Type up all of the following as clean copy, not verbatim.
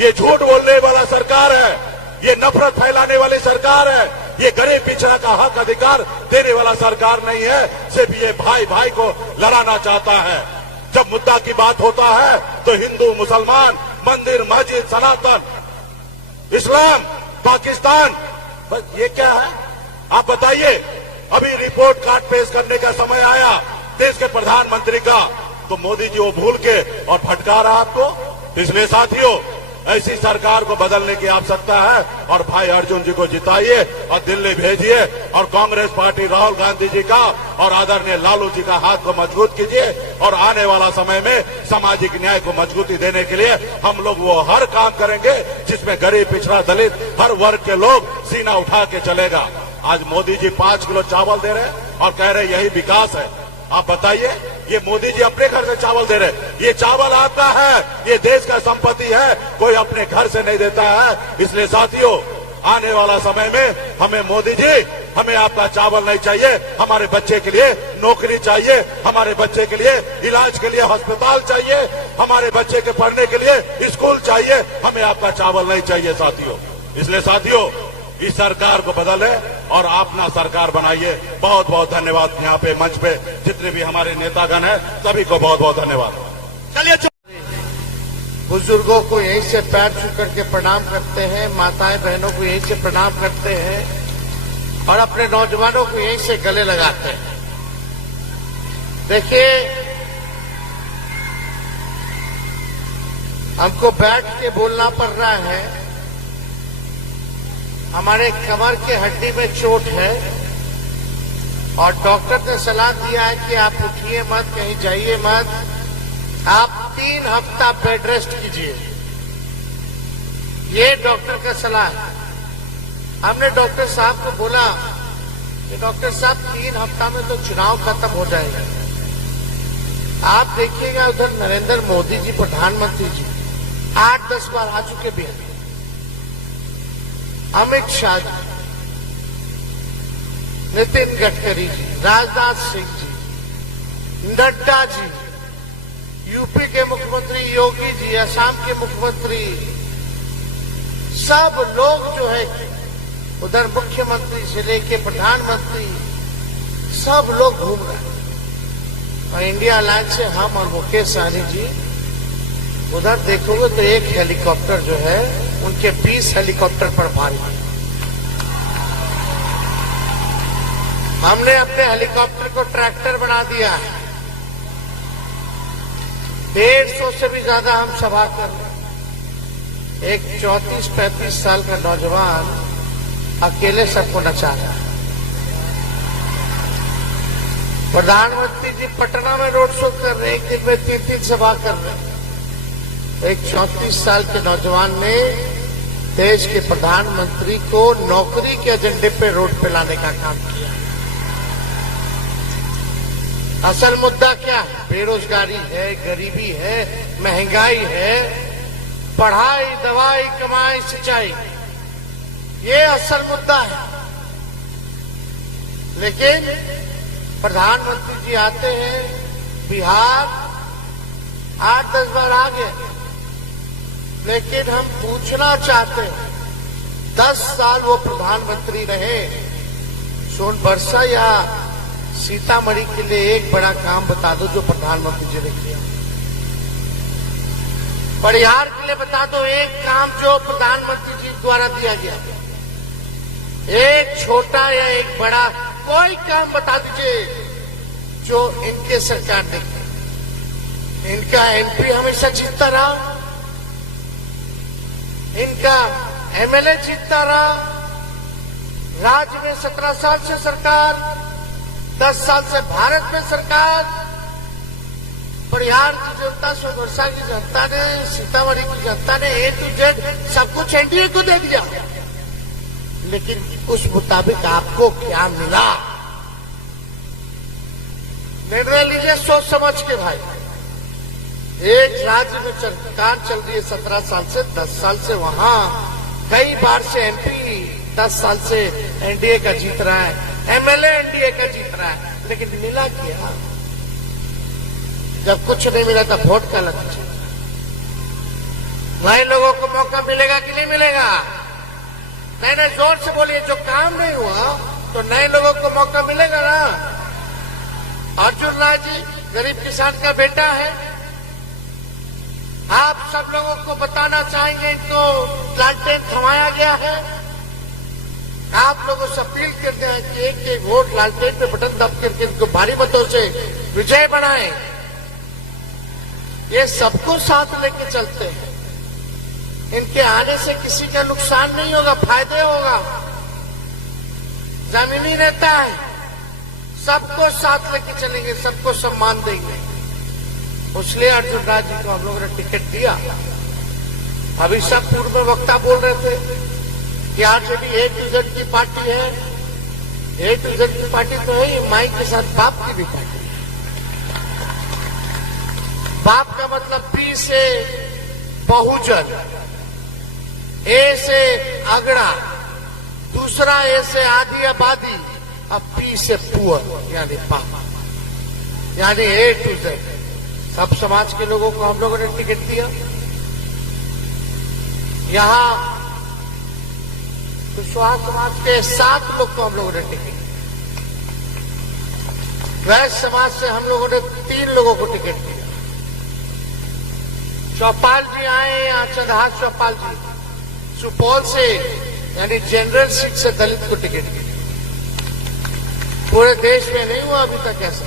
ये झूठ बोलने वाला सरकार है, ये नफरत फैलाने वाली सरकार है, ये गरीब पिछड़ा का हक अधिकार देने वाला सरकार नहीं है। सिर्फ ये भाई भाई को लड़ाना चाहता है। जब मुद्दा की बात होता है तो हिंदू, मुसलमान, मंदिर, मस्जिद, सनातन, इस्लाम, पाकिस्तान, बस ये क्या है? आप बताइए। अभी रिपोर्ट कार्ड पेश करने का समय आया देश के प्रधानमंत्री का, तो मोदी जी वो भूल के और फटका रहा आपको। इसलिए साथियों, ऐसी सरकार को बदलने की आवश्यकता है और भाई अर्जुन जी को जिताइए और दिल्ली भेजिए और कांग्रेस पार्टी राहुल गांधी जी का और आदरणीय लालू जी का हाथ को मजबूत कीजिए और आने वाला समय में सामाजिक न्याय को मजबूती देने के लिए हम लोग वो हर काम करेंगे जिसमें गरीब, पिछड़ा, दलित हर वर्ग के लोग सीना उठा के चलेगा। आज मोदी जी 5 किलो चावल दे रहे हैं और कह रहे यही विकास है। आप बताइए, ये मोदी जी अपने घर से चावल दे रहे, ये चावल आपका है, ये देश का संपत्ति है, कोई अपने घर से नहीं देता है। इसलिए साथियों, आने वाला समय में हमें मोदी जी, हमें आपका चावल नहीं चाहिए, हमारे बच्चे के लिए नौकरी चाहिए, हमारे बच्चे के लिए इलाज के लिए अस्पताल चाहिए, हमारे बच्चे के पढ़ने के लिए स्कूल चाहिए, हमें आपका चावल नहीं चाहिए साथियों। इसलिए साथियों, इस सरकार को बदले और अपना सरकार बनाइए। बहुत बहुत धन्यवाद। यहाँ पे मंच पे जितने भी हमारे नेतागण हैं सभी को बहुत बहुत धन्यवाद। चलिए, बुजुर्गों को यहीं से पैर छू करके प्रणाम करते हैं, माताएं बहनों को यहीं से प्रणाम करते हैं और अपने नौजवानों को यहीं से गले लगाते हैं। देखिए, हमको बैठ के बोलना पड़ रहा है, हमारे कमर के हड्डी में चोट है और डॉक्टर ने सलाह दिया है कि आप उठिए मत, कहीं जाइए मत, आप 3 हफ्ता बेड रेस्ट कीजिए। ये डॉक्टर का सलाह है। हमने डॉक्टर साहब को बोला कि डॉक्टर साहब 3 हफ्ता में तो चुनाव खत्म हो जाएगा। आप देखिएगा उधर नरेंद्र मोदी जी, प्रधानमंत्री जी 8-10 बार आ चुके भी हैं, अमित शाह जी, नितिन गडकरी जी, राजनाथ सिंह जी, नड्डा जी, यूपी के मुख्यमंत्री योगी जी, असम के मुख्यमंत्री, सब लोग जो है उधर मुख्यमंत्री से लेके प्रधानमंत्री, सब लोग घूम रहे हैं। और इंडिया अलायंस से हम और मुकेश सहनी जी, उधर देखोगे तो एक हेलीकॉप्टर जो है उनके 20 हेलीकॉप्टर पर भारी है। हमने अपने हेलीकॉप्टर को ट्रैक्टर बना दिया है। 150 से भी ज्यादा हम सभा कर रहे हैं। एक 34-35 साल का नौजवान अकेले सबको नचा रहा है। प्रधानमंत्री जी पटना में रोड शो कर रहे हैं, एक दिन में 3-3 सभा कर रहे हैं। एक 34 साल के नौजवान ने देश के प्रधानमंत्री को नौकरी के एजेंडे पे रोड पे लाने का काम किया। असल मुद्दा क्या है? बेरोजगारी है, गरीबी है, महंगाई है, पढ़ाई, दवाई, कमाई, सिंचाई, ये असल मुद्दा है। लेकिन प्रधानमंत्री जी आते हैं, बिहार 8-10 बार आ गए, लेकिन हम पूछना चाहते हैं, 10 साल वो प्रधानमंत्री रहे, सोनबरसा या सीतामढ़ी के लिए एक बड़ा काम बता दो जो प्रधानमंत्री जी ने किया। परिहार के लिए बता दो एक काम जो प्रधानमंत्री जी द्वारा दिया गया। एक छोटा या एक बड़ा कोई काम बता दीजिए जो इनके सरकार ने किया। इनका एमपी हमेशा जीतता रहा, इनका एमएलए जीतता रहा, राज्य में 17 साल से सरकार, 10 साल से भारत में सरकार, परिहार की जनता, सोनबरसा की जनता ने, सीतामढ़ी की जनता ने A to Z सब कुछ एनडीए को दे दिया। लेकिन उस मुताबिक आपको क्या मिला? निर्णय लीजिए सोच समझ के भाई। एक राज्य में सरकार चल रही है 17 साल से, 10 साल से वहां कई बार से एमपी 10 साल से एनडीए का जीत रहा है, एमएलए एनडीए का जीत रहा है, लेकिन मिला क्या? जब कुछ नहीं मिला तो वोट का लग। नए लोगों को मौका मिलेगा कि नहीं मिलेगा? नहीं नहीं, जोर से बोलिए। जो काम नहीं हुआ तो नए लोगों को मौका मिलेगा ना। अर्जुन राय जी गरीब किसान का बेटा है। आप सब लोगों को बताना चाहेंगे इनको लालटेन थमाया गया है। आप लोगों से अपील करते हैं कि एक एक वोट लालटेन पे बटन दब करके इनको भारी मतों से विजय बनाएं। ये सबको साथ लेके चलते हैं। इनके आने से किसी का नुकसान नहीं होगा, फायदे होगा। जमीनी नेता है, सबको साथ लेके चलेंगे, सबको सम्मान देंगे। इसलिए अर्जुन राय जी को हम लोगों ने टिकट दिया। अभी सब पूर्व वक्ता बोल रहे थे कि आरजेडी ए टू जेड की पार्टी है। ए टू जेड की पार्टी तो है ही, माई के साथ बाप की भी पार्टी है। बाप का मतलब पी से बहुजन, ए से अगड़ा, दूसरा ए से आधी आबादी, अब पी से पुअर यानी पापा, यानी ए टू जेड। सब समाज के लोगों को हम लोगों ने टिकट दिया। यहां कुशवाहा समाज के 7 लोग को हम लोगों ने टिकट दिया। वैश्य समाज से हम लोगों ने 3 लोगों को टिकट दिया। चौपाल जी आए यहाँ, चंद्रहास चौपाल जी सुपौल से, यानी जनरल सीट से दलित को टिकट दिया। पूरे देश में नहीं हुआ अभी तक ऐसा।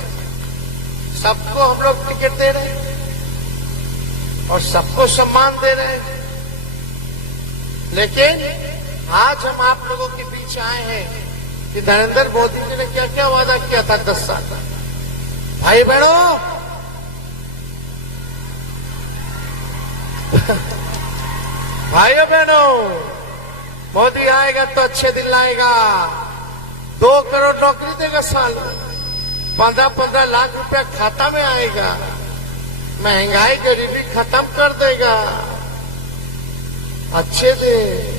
सबको हम लोग टिकट दे रहे हैं और सबको सम्मान दे रहे हैं। लेकिन आज हम आप लोगों के बीच आए हैं कि नरेंद्र मोदी जी ने क्या क्या वादा किया था 10 साल तक। भाई बहनों, भाइयों बहनों, मोदी आएगा तो अच्छे दिन लाएगा। 2 करोड़ नौकरी देगा साल में, 15-15 लाख रुपया खाता में आएगा, महंगाई गरीबी खत्म कर देगा। अच्छे दिन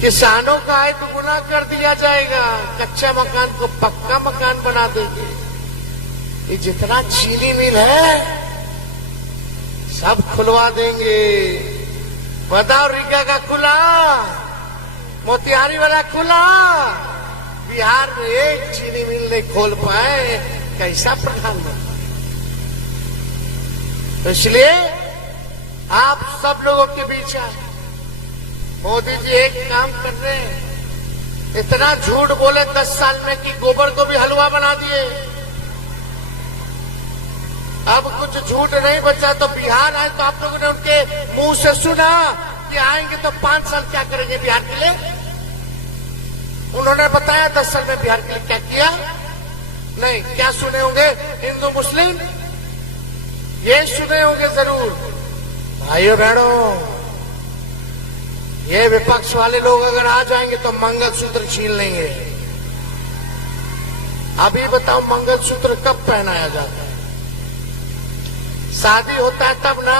किसानों का आय दुगुना कर दिया जाएगा, कच्चा मकान को पक्का मकान बना देंगे। ये जितना चीनी मिल है सब खुलवा देंगे। बदाऊ रीगा का खुला, मोतिहारी वाला खुला, बिहार में एक चीनी मिल नहीं खोल पाए। कैसा प्रधानमंत्री। तो इसलिए आप सब लोगों के बीच आए। मोदी जी एक काम कर रहे हैं, इतना झूठ बोले 10 साल में कि गोबर को भी हलवा बना दिए। अब कुछ झूठ नहीं बचा। तो बिहार आए तो आप लोगों ने उनके मुंह से सुना कि आएंगे तो 5 साल क्या करेंगे बिहार के लिए। उन्होंने बताया 10 साल में बिहार के लिए क्या किया। नहीं, क्या सुने होंगे हिंदू मुस्लिम, ये सुने होंगे जरूर। भाइयों बहनों, ये विपक्ष वाले लोग अगर आ जाएंगे तो मंगलसूत्र छीन लेंगे। अभी बताओ मंगलसूत्र कब पहनाया जाता है? शादी होता है तब ना।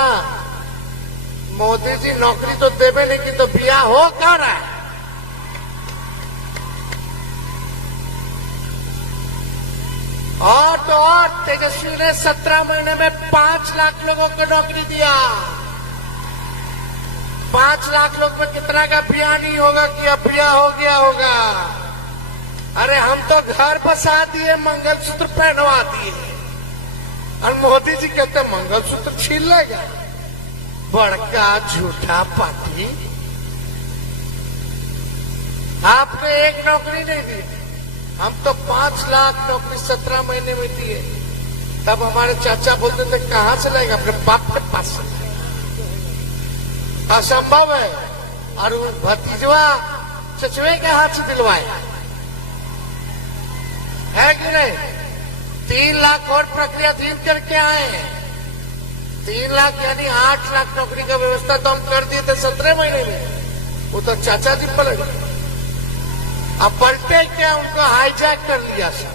मोदी जी नौकरी तो देवे नहीं कि तो बिया हो कहाँ रहा है। और तो और तेजस्वी ने 17 महीने में 5 लाख लोगों को नौकरी दिया। 5 लाख लोग में कितना का बिया नहीं होगा कि अब बिया हो गया होगा। अरे हम तो घर बसा दिए, मंगलसूत्र पहनवा दिए, और मोदी जी कहते मंगलसूत्र छीन लेगा। बड़का झूठा पार्टी। आपने एक नौकरी नहीं दी, हम तो 5 लाख नौकरी 17 महीने में दिए। तब हमारे चाचा बोलते थे कहां से लाएगा, अपने बाप के पास से। असंभव है। और भतीजवा चचवे के हाथ से दिलवाए, है कि नहीं? 3 लाख और प्रक्रिया धीम करके आए। 3 लाख यानी 8 लाख नौकरी का व्यवस्था तो हम कर दिए थे 17 महीने में। वो तो चाचा जी पलट गए। अब पलटे क्या, उनको हाईजैक कर लिया सब।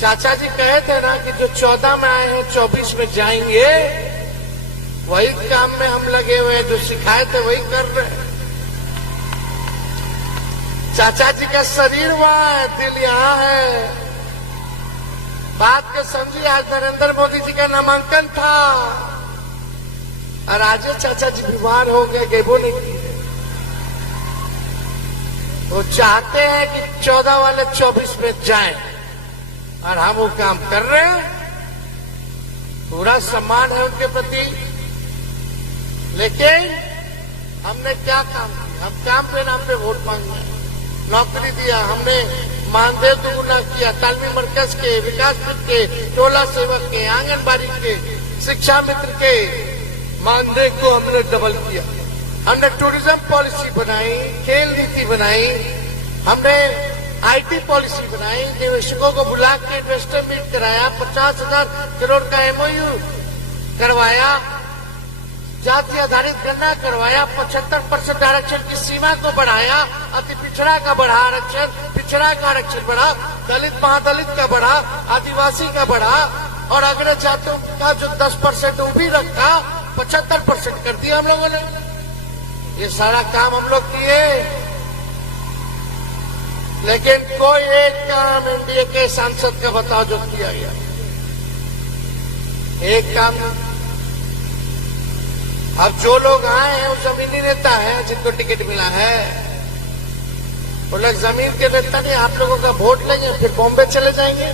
चाचा जी कहे थे ना कि जो 14 में आए हैं 24 में जाएंगे। वही काम में हम लगे हुए हैं, जो सिखाए थे वही कर रहे हैं। चाचा जी का शरीर वहां है, दिल यहां है। बात के समझिए, आज नरेंद्र मोदी जी का नामांकन था और आज चाचा जी बीमार हो गए, गेबो नहीं की। वो चाहते हैं कि 14 वाले 24 में जाएं और हम वो काम कर रहे हैं। पूरा सम्मान है उनके प्रति, लेकिन हमने क्या काम किया? हम काम पे नाम पे वोट मांगे, नौकरी दिया, हमने मानदेय दुगुना किया, तालमी मरकज के, विकास मित्र के, टोला सेवक के, आंगनबाड़ी के, शिक्षा मित्र के मानदेय को हमने डबल किया। हमने टूरिज्म पॉलिसी बनाई, खेल नीति बनाई, हमने आईटी पॉलिसी बनाई, निवेशकों को बुला के इन्वेस्टर मीट कराया, 50,000 करोड़ का एमओयू करवाया, जाति आधारित गणना करवाया, 75% आरक्षण की सीमा को बढ़ाया, अति पिछड़ा का बढ़ा आरक्षण, पिछड़ा का आरक्षण बढ़ा, दलित महादलित का बढ़ा, आदिवासी का बढ़ा, और अगले जातियों का जो 10% वो भी रखा, 75% कर दिया हम लोगों ने। ये सारा काम हम लोग किए, लेकिन कोई एक काम एनडीए के सांसद का बताओ जो किया गया? एक काम। अब जो लोग आए हैं वो जमीनी नेता है, जिनको टिकट मिला है, वो लोग जमीन के नेता नहीं। आप लोगों का वोट लेंगे फिर बॉम्बे चले जाएंगे,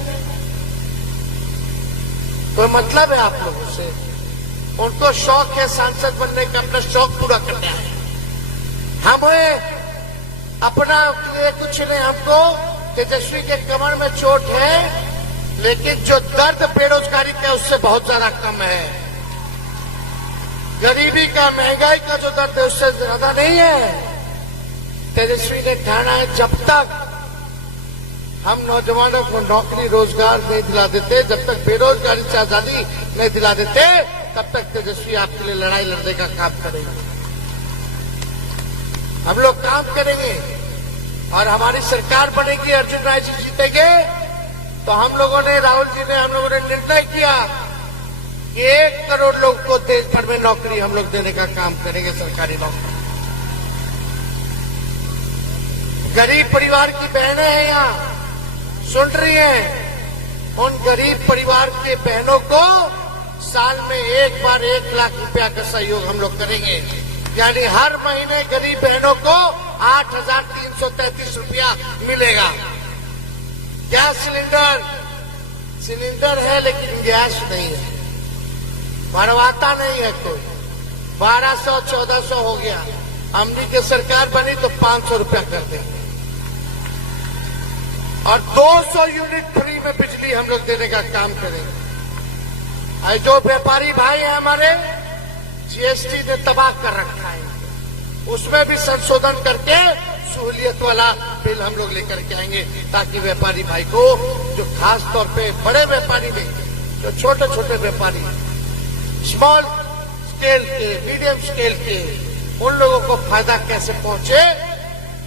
कोई मतलब है आप लोगों से? उनको शौक है सांसद बनने का, अपना शौक पूरा करना है। हमें अपना लिए कुछ नहीं, हमको तेजस्वी के कमर में चोट है, लेकिन जो दर्द बेरोजगारी का उससे बहुत ज्यादा कम है। गरीबी का, महंगाई का जो दर्द है उससे ज्यादा नहीं है। तेजस्वी ने ठाना है जब तक हम नौजवानों को नौकरी रोजगार नहीं दिला देते, जब तक बेरोजगारी से आजादी नहीं दिला देते, तब तक तेजस्वी आपके लिए लड़ाई लड़ने का काम करेंगे। हम लोग काम करेंगे और हमारी सरकार बनेगी, अर्जुन राय जी जीतेंगे, तो हम लोगों ने, राहुल जी ने, हम लोगों ने निर्णय किया कि 1 करोड़ लोग को देश भर में नौकरी हम लोग देने का काम करेंगे, सरकारी नौकरी। गरीब परिवार की बहनें हैं यहाँ, सुन रही हैं, उन गरीब परिवार के बहनों को साल में एक बार 1 लाख रुपया का सहयोग हम लोग करेंगे। यानी हर महीने गरीब बहनों को 8,333 रुपया मिलेगा। गैस सिलेंडर है लेकिन गैस नहीं है, भरवाता नहीं है कोई। 1200-1400 हो गया, हमनी की सरकार बनी तो 500 रुपया कर देंगे, और 200 यूनिट फ्री में बिजली हम लोग देने का काम करेंगे। जो व्यापारी भाई हैं हमारे, जीएसटी ने तबाह कर रखा है, उसमें भी संशोधन करके सहूलियत वाला बिल हम लोग लेकर के आएंगे, ताकि व्यापारी भाई को, जो खास तौर पे बड़े व्यापारी नहीं, जो छोटे छोटे व्यापारी, स्मॉल स्केल के, मीडियम स्केल के, उन लोगों को फायदा कैसे पहुंचे,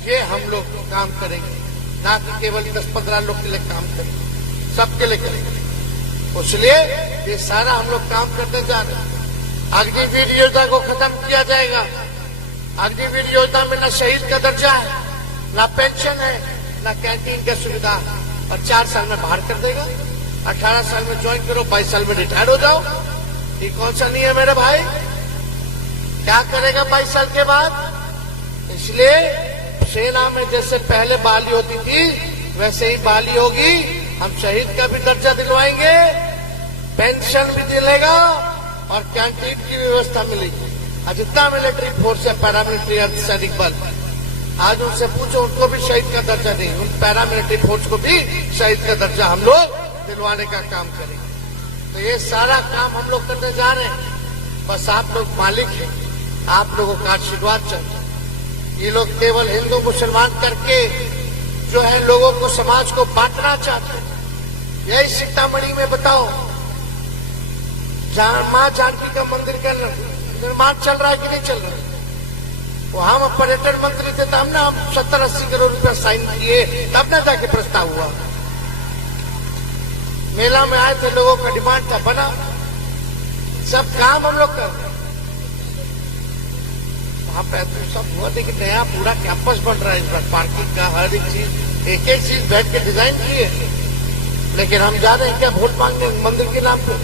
ये हम लोग काम करेंगे। ना कि केवल 10-15 लोग के लिए काम करेंगे, सबके लिए करेंगे। इसलिए ये सारा हम लोग काम करने जा रहे हैं। अग्निवीर योजना को खत्म किया जाएगा। अग्निवीर योजना में न शहीद का दर्जा है, न पेंशन है, न कैंटीन की सुविधा, और 4 साल में बाहर कर देगा। 18 साल में ज्वाइन करो, 22 साल में रिटायर हो जाओ। ये कौन सा नहीं है मेरे भाई? क्या करेगा 22 साल के बाद? इसलिए सेना में जैसे पहले बहाली होती थी, वैसे ही बहाली होगी। हम शहीद का भी दर्जा दिलवाएंगे, पेंशन भी मिलेगा, और कैंटीन की व्यवस्था मिलेगी। और जितना मिलिट्री फोर्स है, पैरामिलिट्री अर्धसैनिक बल, आज उनसे पूछो, उनको भी शहीद का दर्जा नहीं, उन पैरामिलिट्री फोर्स को भी शहीद का दर्जा हम लोग दिलवाने का काम करेंगे। तो ये सारा काम हम लोग करने जा रहे हैं। बस आप लोग मालिक हैं, आप लोगों का आशीर्वाद चाहिए। ये लोग केवल हिंदू मुसलमान करके जो है लोगों को, समाज को बांटना चाहते हैं। यही सीतामढ़ी में बताओ, मां जानकी का मंदिर का निर्माण चल रहा है कि नहीं चल रहा है? वो हम पर्यटन मंत्री थे, तब ना हम 70-80 करोड़ रुपया साइन किए, तब ना जाके प्रस्ताव हुआ। मेला में आए थे, लोगों का डिमांड था, बना। सब काम हम लोग कर रहे हैं। वहां पे तो सब हुआ, लेकिन नया पूरा कैंपस बन रहा है इस बार, पार्किंग का, हर एक चीज, एक एक चीज बैठ के डिजाइन किए। लेकिन हम जा रहे हैं क्या वोट मांगने मंदिर के नाम पे?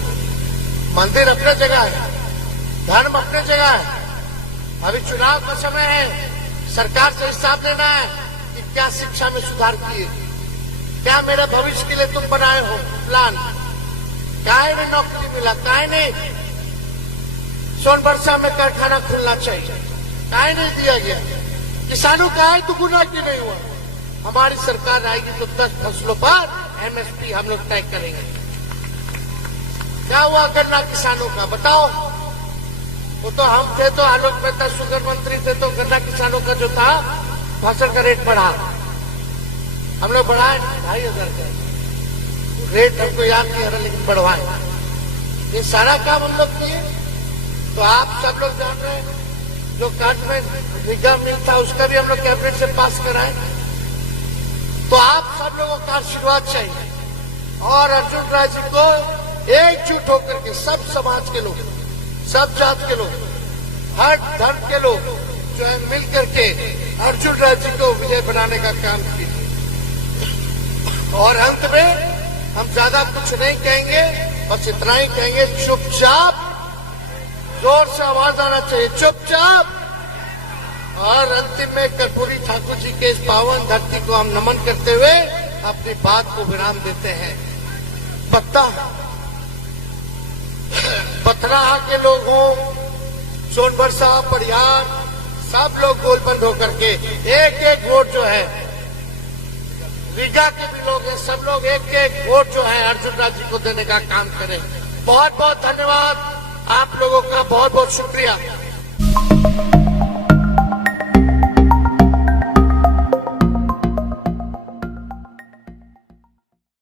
मंदिर अपने जगह है, धर्म अपने जगह है। अभी चुनाव का समय है, सरकार से हिसाब लेना है कि क्या शिक्षा में सुधार किए, क्या मेरे भविष्य के लिए तुम बनाए हो प्लान, काहे नहीं नौकरी मिला, काहे नहीं सोनबरसा में कारखाना खुलना चाहिए, काहे नहीं दिया गया, किसानों का है तो गुना क्यों नहीं हुआ। हमारी सरकार आएगी तो 10 फसलों पर एमएसपी हम लोग तय करेंगे। क्या हुआ गन्ना किसानों का बताओ। वो तो हम थे तो आलोक मेहता शुगर मंत्री थे तो गन्ना किसानों का जो था फसल का रेट बढ़ा, हम लोग बढ़ाए 2,500 का रेट, हमको याद नहीं आ रहा लेकिन बढ़वाए। ये सारा काम हम लोग किए। तो आप सब लोग जान रहे हैं जो कार्ड में निगम मिल था उसका भी हम लोग कैबिनेट से पास कराए। तो आप सब लोगों का आशीर्वाद चाहिए और अर्जुन राय जी को एकजुट होकर के सब समाज के लोग, सब जात के लोग, हर धर्म के लोग जो है मिल करके अर्जुन राय जी को विजय बनाने का काम किया। और अंत में हम ज्यादा कुछ नहीं कहेंगे, बस इतना ही कहेंगे, चुपचाप, जोर से आवाज आना चाहिए, चुपचाप। और अंतिम में कर्पूरी ठाकुर जी के इस पावन धरती को हम नमन करते हुए अपनी बात को विराम देते हैं। पथराहा के लोग हों, सोनबरसा, परिहार, सब लोग गोलबंद होकर के एक एक वोट जो है, रीगा के भी लोग हैं, सब लोग एक एक वोट जो है अर्जुन राय जी को देने का काम करें। बहुत बहुत धन्यवाद आप लोगों का, बहुत बहुत शुक्रिया।